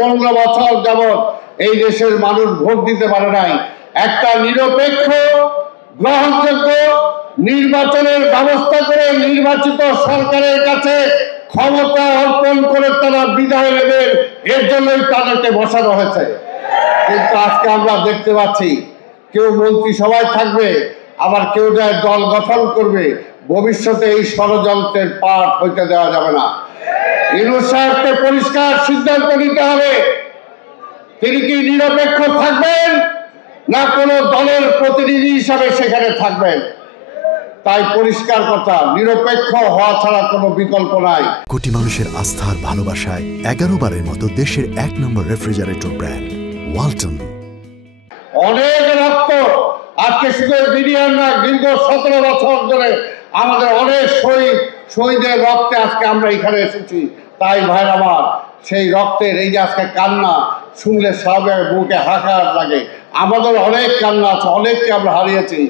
15 বছর যাবৎ এই দেশের মানুষ ভোট দিতে পারে নাই। একটা নিরপেক্ষ গ্রহণযোগ্য নির্বাচনের ব্যবস্থা করে নির্বাচিত সরকারের কাছে ক্ষমতা অর্পণ করে তারা বিদায় নেবেন, এর জন্যই তাদেরকে বসানো হয়েছে। কিন্তু আজকে আমরা দেখতে পাচ্ছি কেউ মন্ত্রিসভায় থাকবে, আবার কেউ দল গঠন করবে। ভবিষ্যতে এই ষড়যন্ত্রের পাঠ হইতে দেওয়া যাবে না। ইউনূস সাহেবকে পরিষ্কার সিদ্ধান্ত নিতে হবে, তিনি কি নিরপেক্ষ থাকবেন না কোনো দলের প্রতিনিধি হিসাবে সেখানে থাকবেন। তাই পরিষ্কার কথা, নিরপেক্ষ হওয়া ছাড়া কোনো বিকল্প নাই। কোটি মানুষের আস্থার ভালোবাসায় 11 বারের মতো দেশের 1 নম্বর রেফ্রিজারেটর ব্র্যান্ড ওয়ালটন। অনেক রক্ত আজকে শুধু বিডিআর না, দীর্ঘ 17 বছর ধরে আমাদের অনেক শহীদের রক্তে আজকে আমরা এখানে এসেছি। তাই ভাইরা আমার, সেই রক্তের এই যে আজকে কান্না শুনলে সবের বুকে হাহাকার লাগে। আমাদের অনেক কান্না আছে, অনেককে আমরা হারিয়েছি।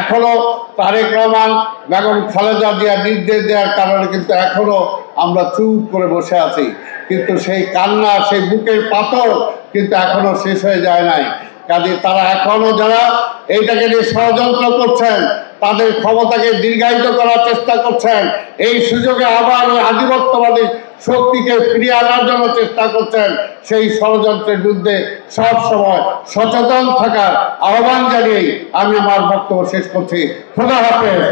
এখনো তারেক রহমান, বেগম খালেদা জিয়া নির্দেশ দেওয়ার কারণে কিন্তু এখনো আমরা চুপ করে বসে আছি। কিন্তু সেই কান্না, সেই বুকের পাথর কিন্তু এখনো শেষ হয়ে যায় নাই। কাজে তারা এখনো যারা এইটাকে নিয়ে ষড়যন্ত্র করছেন, তাদের ক্ষমতাকে দীর্ঘায়িত করার চেষ্টা করছেন, এই সুযোগে আবার আধিপত্যবাদী শক্তিকে ফিরিয়ে আনার জন্য চেষ্টা করছেন, সেই ষড়যন্ত্রের বিরুদ্ধে সব সময় সচেতন থাকার আহ্বান জানিয়েই আমি আমার বক্তব্য শেষ করছি। খোদা হাফেজ।